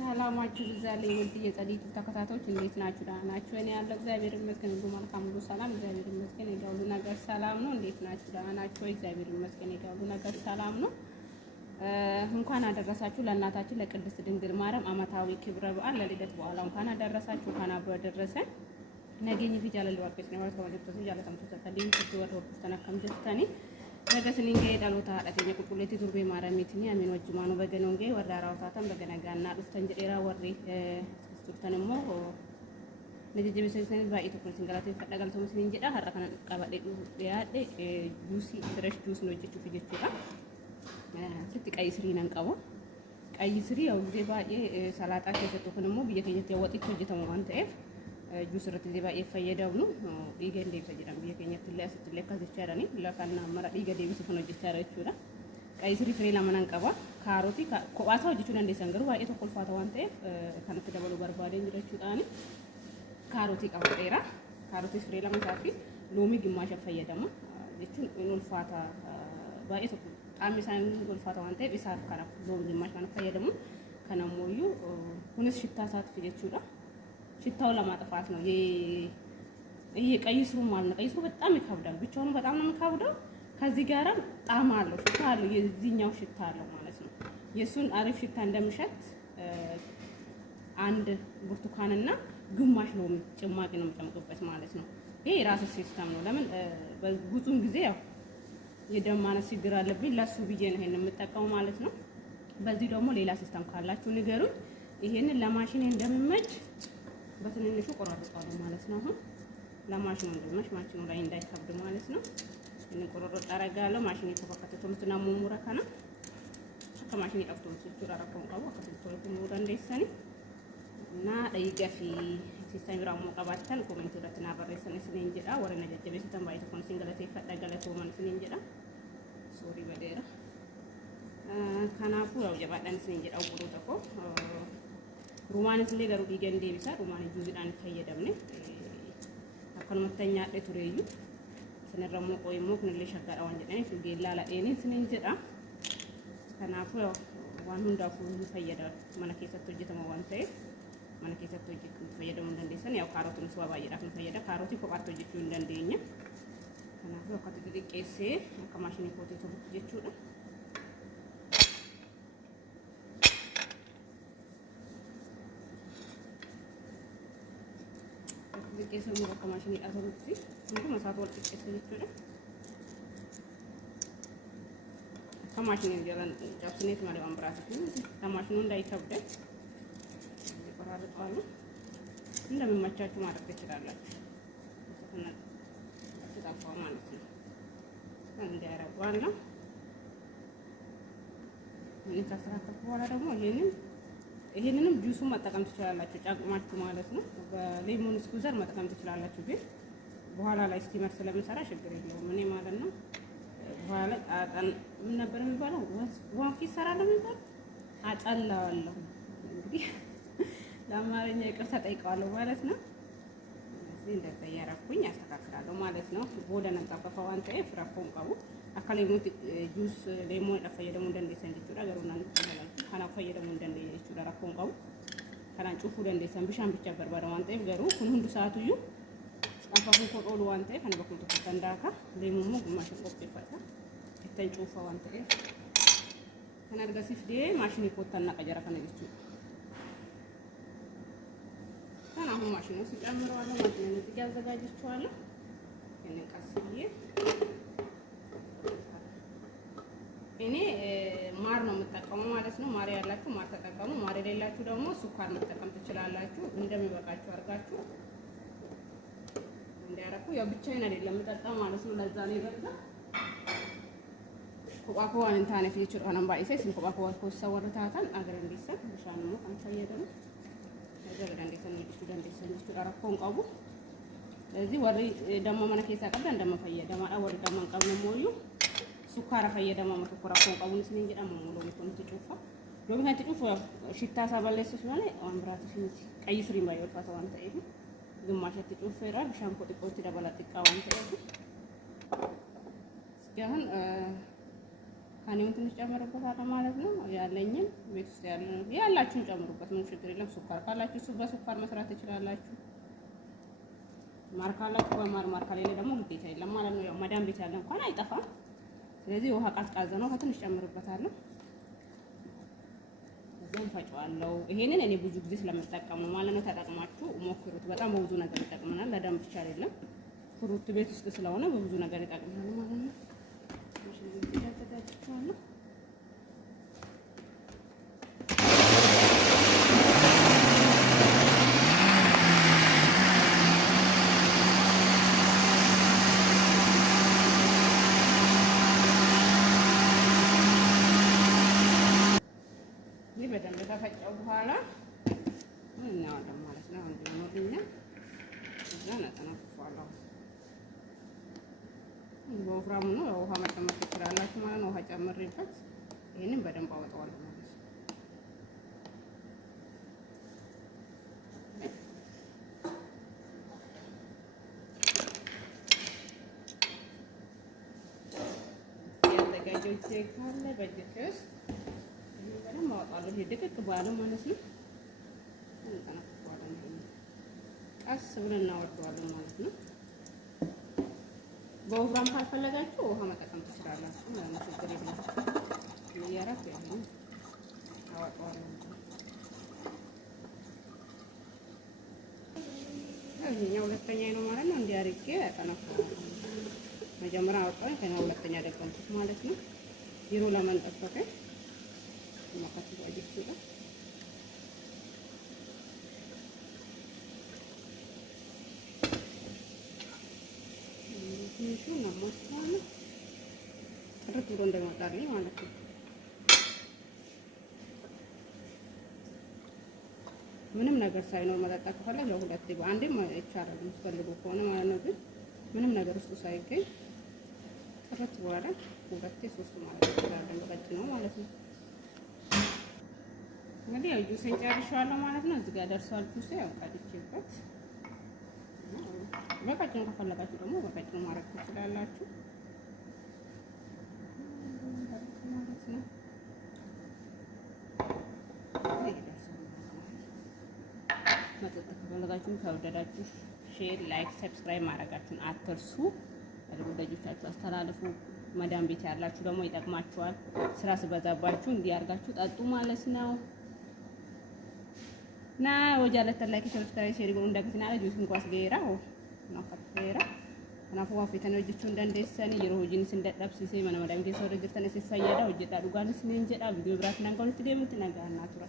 ሰላማችሁ ይብዛልኝ ውድ የጸዲቱ ተከታታዮች እንዴት ናችሁ? ደህና ናችሁ? እኔ ያለው እግዚአብሔር ይመስገን ሁሉ መልካም ሁሉ ሰላም እግዚአብሔር ይመስገን። የሁሉ ነገር ሰላም ነው። እንዴት ናችሁ? ደህና ናችሁ? እግዚአብሔር ይመስገን የሁሉ ነገር ሰላም ነው። እንኳን አደረሳችሁ ለእናታችን ለቅድስት ድንግል ማርያም ዓመታዊ ክብረ በዓል ለልደት በኋላ እንኳን አደረሳችሁ። እንኳን አብሮ አደረሰን። ነገኝ ፊት ያለ ልዋቀስ ነው ማለት ተወደድኩት ያለ ተምቶ ተቀደም ተወደ ወርቁ ተነከም ጀስተኒ ነገስን እንገ ዳሎታ አዳተኛ ቁልቁሌቲ ቱርቤ ማረሚትኒ አሚን ወጅማኑ በገነንገ ወራራውታተን በገነጋና ዱፍተን ጀዴራ ወሪ ሱርተንሞ ነጅጅብ ሰይሰን ባይቱ ኩንሲን ገላቴ ፈዳጋል ተመስሊን ጀዳ ሀራከነ ቀባዴ ያዴ ጁሲ ፍሬሽ ጁስ ነው ጅቹ ፍጀቹራ ስት ቀይ ስሪ ነንቀቦ ቀይ ስሪ ያው ጊዜ ባዬ ሰላጣ ከሰጡ ከነሞ በየከየት ያወጥቶ ጀተው አንተ ጁስ ረት ጊዜ ባዬ ፈየዳው ነው ይገንዴ ፈጀዳም በየከየት ላይ ስትለካ ዘቻራኒ ለካና መራ ይገዴ ቢስ ፈኖ ጀቻራቹራ ቀይ ስሪ ፍሬ ለማናንቀባ ካሮቲ ኮባሳው ጅቹ እንደ ሰንገሩ ባዬ ተቆልፋታው አንተ ከነተ ደበሉ በርባዴ እንግዲህ ጣኒ ካሮቲ ቀበሬራ ካሮቲ ፍሬ ለማሳፊ ሎሚ ግማሽ ፈየዳማ ጅቹ ኖልፋታ ባዬ ጣሚሳን ጎልፋታው አንተ ቢሳር ካራ ሎሚ ግማሽ ካና ፈየዳሙ ከነሞዩ ሁንስ ሽታ ሳት ፍጀቹራ ሽታው ለማጥፋት ነው። ይሄ ቀይ ስሩ ማለት ነው። ቀይ ስሩ በጣም ይከብዳል። ብቻውን በጣም ነው የሚከብደው። ከዚህ ጋር ጣዕም አለው፣ ሽታ አለው። የዚህኛው ሽታ አለው ማለት ነው። የሱን አሪፍ ሽታ እንደምሸት አንድ ብርቱካንና ግማሽ ሎሚ ጭማቂ ነው የምጨምቅበት ማለት ነው። ይሄ የራሱ ሲስተም ነው። ለምን ብዙውን ጊዜ ያው የደም ማነስ ችግር አለብኝ ለሱ ብዬ ነው ይሄን የምጠቀመው ማለት ነው። በዚህ ደግሞ ሌላ ሲስተም ካላችሁ ንገሩኝ። ይሄንን ለማሽን እንደምመች በትንንሹ ቆራርጣለሁ ማለት ነው። አሁን ለማሽኑ እንደምመች ማሽኑ ላይ እንዳይከብድ ማለት ነው። እኔ ቆራርጣ አረጋለሁ። ማሽኑ ተፈከተ ተምትና ሙሙራካና ከማሽኑ ጠፍቶ ሲቹራ አረከው ቀው ከሰልቶ ሙራ እንደይሰኒ እና ደይገፊ ሲስተም ራሙ ቀባታል ኮሜንት ወደትና በረሰነ ስለንጀዳ ወረነ ጀጀበ ሲስተም ባይተ ኮን ሲንገለተ ይፈዳገለ ኮመን ስለንጀዳ ሶሪ በደራ ካናፉ ያው ጀባዳን ስለንጀዳው ጉሩ ተቆ ሩማንስ ለገሩ ዲገን ዴቢሳ ሩማን ጁዚዳን ፈየደምኔ አከልመተኛ ለቱሬዩ ስነረሙ ቆይሞ ክንለ ሸጋራ ወንጀኔ ፍጌላ ላዴኔ ስንንጀዳ ከናፉ ዋን ሁንዳፉ ፈየዳ ማነከሰቶ ጀተማ ዋንተ ማነከሰቶ ጀት ፈየደሙ እንደንደሰን ያው ካሮቱን ስዋባ ይዳፍ ፈየዳ ካሮቲ ኮባቶ ጀቱ እንደንደኛ ከናፉ ከጥቂት ቄሴ ከማሽኒ ፖቴቶ ጀቹዳ ቄሰሙ ከማሽኒ አሰሩት እንቱ መሳት ወልጥ ቄስ ይችላል ከማሽኒ እንጀራን ጫፍኔት ማለት አምብራት ከማሽኑ እንዳይከብድ ይቆራርጣሉ። እንደምመቻችሁ ማድረግ ትችላላችሁ። ተጣጣው ማለት ነው። እንዲያረጋውና እኔ ካስተካከልኩ በኋላ ደግሞ ይሄንንም ጁሱን መጠቀም ትችላላችሁ፣ ጫቅማችሁ ማለት ነው። በሌሞን ስኩዘር መጠቀም ትችላላችሁ። ግን በኋላ ላይ ስቲመር ስለምሰራ ችግር የለውም። እኔ ማለት ነው በኋላ ላይ አጣን ምን ነበር የሚባለው ዋንፊ ይሰራል የሚባል አጣላዋለሁ። እንግዲህ ለአማርኛ ይቅርታ ጠይቀዋለሁ ማለት ነው። እዚህ እንደተያረኩኝ አስተካክላለሁ ማለት ነው። ቦደን አንጣፈፋው አንተ ፍራፎን ቀቡ አካሌ ሞት ጁስ ሌሞን ደፈየ ደግሞ እንደንደሰን ዲቹ ነገሩና እንተላል ካና ፈየ ደግሞ እንደንደሰ ዲቹ ዳራኮን ቀቡ ካና ጩፉ እንደንደሰን ብሻን ብቻ በርባራው አንተ ይገሩ ሁንዱ ሰዓቱዩ አፋፉ ኮቆሉ አንተ ካና በኩል ተፈንዳካ ሌሞሙ ግማሽ ቆጥ ይፈታ እተን ጩፋው አንተ ካና ደጋሲፍ ዴ ማሽን ይቆጣና ቀጀራ ካና ዲቹ ካና አሁን ማሽኑ ሲጨምረው አለ ማለት ነው። እዚህ ያዘጋጅቻለሁ እኔ ቀስዬ እኔ ማር ነው የምጠቀመው ማለት ነው። ማር ያላችሁ ማር ተጠቀሙ። ማር የሌላችሁ ደግሞ ሱካር መጠቀም ትችላላችሁ። እንደሚበቃችሁ አድርጋችሁ እንዲያረኩ ያው ብቻዬን አይደለም የምጠጣው ማለት ነው። ለዛ ነው ይበቃ ኮቃኮዋን እንታነ ፊቹ አናም ባይሴ ሲን ኮቃኮዋ ኮሳ ወረታታን አገር እንዲሰን ብሻን ነው አንፈየደም አገር እንዲሰን እንዲሱ ዳራኮን ቀቡ ለዚህ ወሪ ደሞ ማነከሳ ቀዳ እንደመፈየደ ማዳ ወሪ ደሞ ቀብነ ሞዩ ሱካራ ፈየደማ መተኮራ ቆንቃቡን ስለንጀዳ ማሙሎ ምኮን ትጩፋ ዶም ካንተ ጩፋ ሽታ ሳባለስ ስለሆነ አምብራት ሲንት ቀይ ስሪ ማይወጣ ተዋንተ ይሄ ግማሽ ትጩፋ ይራል ሻምፖ ጥቆ ትደበላ ጥቃዋን ተይሄ ሲያሁን ካኔውን ትንሽ ጨምሩበታለሁ ማለት ነው። ያለኝን ቤት ውስጥ ያላችሁን ጨምሩበት፣ ምን ችግር የለም። ሱካር ካላችሁ በሱካር መስራት ትችላላችሁ። ማር ካላችሁ በማር፣ ማር ከሌለ ደግሞ ግዴታ የለም ማለት ነው። ያው መዳም ቤት ያለ እንኳን አይጠፋም። ስለዚህ ውሃ ቀዝቃዛ ነው፣ ከትንሽ ጨምሩበታለሁ። እዛም ፈጫዋለሁ። ይሄንን እኔ ብዙ ጊዜ ስለምጠቀም ነው ማለት ነው። ተጠቅማችሁ ሞክሩት። በጣም በብዙ ነገር ይጠቅመናል። ለደም ብቻ አይደለም፣ ፍሩት ቤት ውስጥ ስለሆነ በብዙ ነገር ይጠቅመናል ማለት ነው። በደንብ ከተፈጨው በኋላ እናዋለን ማለት ነው። እንዲሆንልኛ እዛ ነጠነፍኳለሁ። በወፍራሙ ነው ውሃ መጨመር ትችላላችሁ ማለት ነው። ውሃ ጨምሬበት ይሄንን በደንብ አወጣዋለሁ ማለት ነው። ያዘጋጀው ቼክ ካለ በእጅ ውስጥ ማውጣለሁ። ይሄ ድቅቅ ባለ ማለት ነው። ቀስ ብለን እናወርደዋለን ማለት ነው። በወፍራም ካልፈለጋችሁ ውሃ መጠቀም ትችላላችሁ ማለት ነው። ችግር የለም። እያረፍ ያለው አወጣዋለሁ። ይሄኛው ሁለተኛ ነው ማለት ነው። እንዲህ አድርጌ አጠነክራለሁ። መጀመሪያ አወጣሁኝ፣ ከዛ ሁለተኛ ደገምኩት ማለት ነው። ቢሮ ለመንጠፈቀ ማካት ይችላል። ትንሹ እናማስለዋለን ጥርት ብሎ እንደመጣልኝ ማለት ነው። ምንም ነገር ሳይኖር መጠጣት ከፈለግ ለሁለቴ በአንዴም ይቻላል የምትፈልጉ ከሆነ ማለት ነው። ግን ምንም ነገር ውስጡ ሳይገኝ ጥርት በኋላ ሁለቴ ሶስት ማለት ይችላል። በቀጭኑ ማለት ነው። እንግዲህ ያው ጁስን ጨርሻለሁ ማለት ነው። እዚህ ጋር ደርሷል ጁስ። ያው ቀድቼበት በቀጭኑ ከፈለጋችሁ ደግሞ በቀጭኑ ማድረግ ትችላላችሁ ማለት ነው። መጠጥ ከፈለጋችሁ ከወደዳችሁ ሼር፣ ላይክ፣ ሰብስክራይብ ማድረጋችሁን አትርሱ። ለወዳጆቻችሁ አስተላልፉ። መዳም ቤት ያላችሁ ደግሞ ይጠቅማችኋል። ስራ ስበዛባችሁ እንዲያርጋችሁ ጠጡ ማለት ነው። na wajjaalatti like subscribe share godhuun dagatina juusin kuwas geera naafat geera kanaafuu waan feetan hojjechuu dandeessanii yeroo hojiin isin dadhabsiisee mana madaan keessa hojjetan isin fayyada hojjedhaa dhugaanis niin jedha viidiyoo biraatti nan galutti deemutti nagaan naa tura.